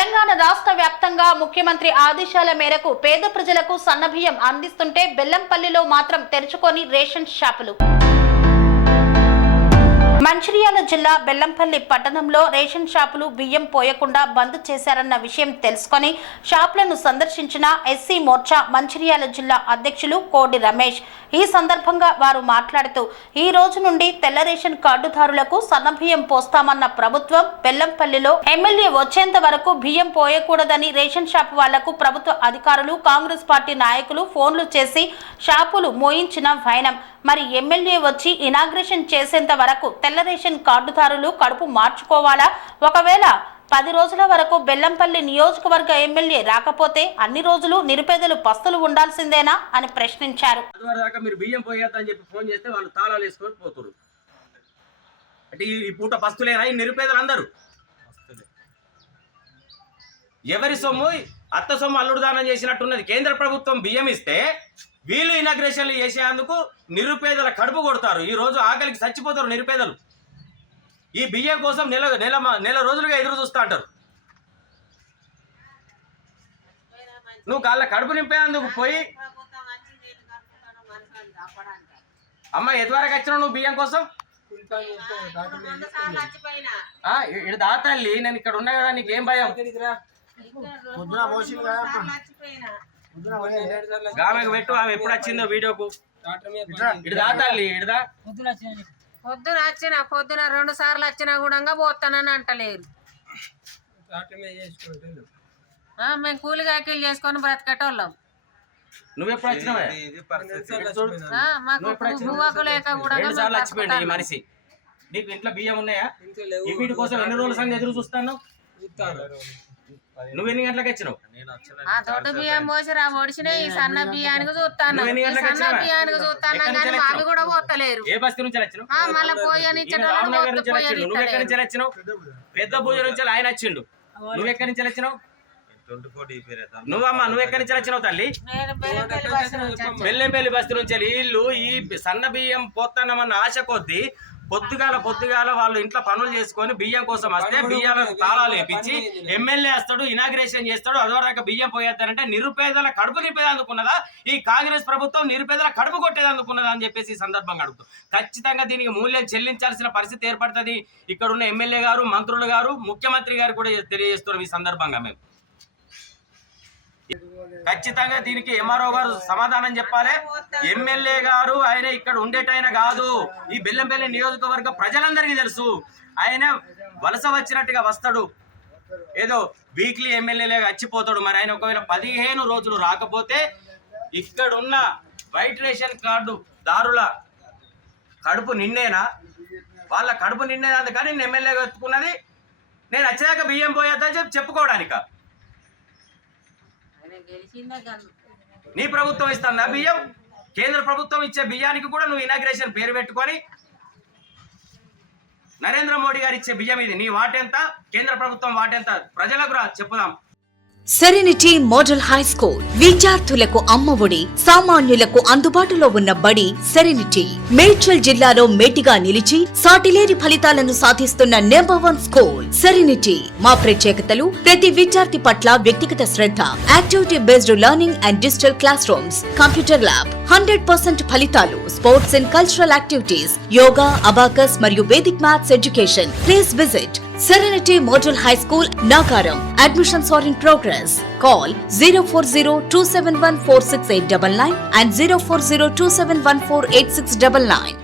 తెలంగాణ రాష్ట్ర వ్యాప్తంగా ముఖ్యమంత్రి ఆదేశాల మేరకు పేద ప్రజలకు సన్నబియ్యం అందిస్తుంటే బెల్లంపల్లిలో మాత్రం తెరుచుకొని రేషన్ షాపులు. మంచిర్యాల జిల్లా బెల్లంపల్లి పట్టణంలో రేషన్ షాపులు బియ్యం పోయకుండా బంద్ చేశారన్న విషయం తెలుసుకొని షాపులను సందర్శించిన ఎస్సీ మోర్చా మంచిర్యాల జిల్లా అధ్యక్షులు కోడి రమేష్. ఈ సందర్భంగా వారు మాట్లాడుతూ ఈ రోజు నుండి తెల్ల రేషన్ కార్డుదారులకు సన్నబియ్యం పోస్తామన్న ప్రభుత్వం బెల్లంపల్లిలో ఎమ్మెల్యే వచ్చేంత వరకు బియ్యం పోయకూడదని రేషన్ షాపు వాళ్లకు ప్రభుత్వ అధికారులు కాంగ్రెస్ పార్టీ నాయకులు ఫోన్లు చేసి షాపులు మోయించిన వైనం. మరి ఎమ్మెల్యే వచ్చి ఇనాగ్రేషన్ చేసేంత వరకు తెల్ల రేషన్ కార్డుదారులు కడుపు మార్చుకోవాలా? ఒకవేళ 10 రోజుల వరకు బెల్లంపల్లి నియోజకవర్గ ఎమ్మెల్యే రాకపోతే అన్ని రోజులు నిరుపేదలు పస్తులు ఉండాల్సిందేనా అని ప్రశ్నించారు. మీరు బియ్యం పోయేద్దని చెప్పి ఫోన్ చేస్తే వాళ్ళు తాళాలు వేసుకొని పోతున్నారు. అంటే ఈ పూట పస్తులేనా ఈ నిరుపేదలు అందరూ? ఎవరి సొమ్ము అత్త సొమ్ము అల్లుడు దానం చేసినట్టున్నది. కేంద్ర ప్రభుత్వం బియ్యం ఇస్తే వీళ్ళు ఇనాగ్రేషన్లు చేసేందుకు నిరుపేదల కడుపు కొడతారు. ఈ రోజు ఆకలికి చచ్చిపోతారు నిరుపేదలు. ఈ బియ్యం కోసం నెల రోజులుగా ఎదురు చూస్తూ అంటారు. నువ్వు కాళ్ళ కడుపు నింపేందుకు పోయి అమ్మ ఎదువరకు వచ్చినావు నువ్వు బియ్యం కోసం? ఇక్కడ దాతల్లి నేను ఇక్కడ ఉన్నా కదా, నీకేం భయం? ఆమెకు పెట్టు, ఆమె ఎప్పుడు వచ్చిందో వీడియోకు. ఇటు దాతల్లి ఇడదా పొద్దున 2 సార్లు వచ్చినా కూడా పోతానని అంటలేరు. మేము కూలిగాకిలు చేసుకొని బ్రతకటోళ్ళం. నువ్వు ఎప్పుడు వచ్చినావా? లేక కూడా 2 సార్లు వచ్చిపోయింది ఈ మనిషి. నీకు ఇంట్లో బియ్యం ఉన్నాయా? ఈ వీటి కోసం ఎన్ని రోజుల సంగతి ఎదురు చూస్తాను? నువ్వు ఎన్ని గంటలకు వచ్చినావు? దొడ్డ బియ్యం పోసి ఒడిచినాయి. ఈ సన్న బియ్యానికి చూస్తాను, సన్న బియ్యానికి చూస్తాను కానీ అవి కూడా పోతలేరు. ఏ బస్తీ నుంచి వచ్చినావు? మళ్ళీ పోయని రామనగర్ నుంచి వచ్చిండు. నువ్వు ఎక్కడి నుంచి వచ్చినావు? పెద్ద భూజ నుంచి ఆయన వచ్చిండు. నువ్వు ఎక్కడి నుంచి వచ్చినావు? నువ్వమ్మా నువ్వు ఎక్కడి నుంచి వచ్చినావు తల్లి? బెల్లంపల్లి బస్తీ నుంచి. వీళ్ళు ఈ సన్న బియ్యం పోతానమన్న ఆశ కొద్దీ పొద్దుగాల వాళ్ళు ఇంట్లో పనులు చేసుకొని బియ్యం కోసం వస్తే బియ్యాల తాళాలు వేపించి ఎమ్మెల్యే వస్తాడు, ఇనాగ్రేషన్ చేస్తాడు, అదోరక బియ్యం పోయేస్తారంటే నిరుపేదల కడుపు నింపేదందుకున్నదా ఈ కాంగ్రెస్ ప్రభుత్వం? నిరుపేదల కడుపు కొట్టేదందుకున్నదా అని చెప్పేసి ఈ సందర్భంగా అడుగుతాం. ఖచ్చితంగా దీనికి మూల్యం చెల్లించాల్సిన పరిస్థితి ఏర్పడుతుంది. ఇక్కడ ఉన్న ఎమ్మెల్యే గారు, మంత్రులు గారు, ముఖ్యమంత్రి గారు కూడా తెలియజేస్తున్నాం ఈ సందర్భంగా. మేము ఖచ్చితంగా దీనికి ఎంఆర్ఓ గారు సమాధానం చెప్పాలి. ఎమ్మెల్యే గారు ఆయన ఇక్కడ ఉండేటైన కాదు. ఈ బెల్లంపల్లి నియోజకవర్గ ప్రజలందరికీ తెలుసు. ఆయన వలస వచ్చినట్టుగా వస్తాడు, ఏదో వీక్లీ ఎమ్మెల్యేగా వచ్చిపోతాడు. మరి ఆయన ఒకవేళ 15 రోజులు రాకపోతే ఇక్కడున్న వైట్ రేషన్ కార్డు దారుల కడుపు నిండేనా? వాళ్ళ కడుపు నిండేది కానీ నేను ఎమ్మెల్యేగా ఎత్తుకున్నది నేను వచ్చాక బియ్యం పోయేద్దని చెప్పి చెప్పుకోవడానిక? నీ ప్రభుత్వం ఇస్తుందా బియ్యం? కేంద్ర ప్రభుత్వం ఇచ్చే బియ్యానికి కూడా నువ్వు ఇనాగ్రేషన్ పేరు పెట్టుకొని నరేంద్ర మోడీ గారు ఇచ్చే బియ్యం ఇది. నీ వాటెంత, కేంద్ర ప్రభుత్వం వాటెంత ప్రజలకు చెప్పుదాం. సెరెనిటీ మోడల్ హై స్కూల్ విద్యార్థులకు అమ్మఒడి, సామాన్యులకు అందుబాటులో ఉన్న బడి సెరెనిటీ. మేడ్చల్ జిల్లాలో మేటిగా నిలిచి సాటిలేని ఫలితాలను సాధిస్తున్న #1 స్కూల్ సెరెనిటీ. మా ప్రత్యేకతలు ప్రతి విద్యార్థి పట్ల వ్యక్తిగత శ్రద్ధ, activity based learning and digital classrooms, computer lab, 100% ఫలితాలు, sports and cultural activities, yoga, abacus మరియు Vedic maths education. Please visit Serenity Model High School, Nagaram. Admissions are in progress. Call 040-271-46899 and 040-271-48699.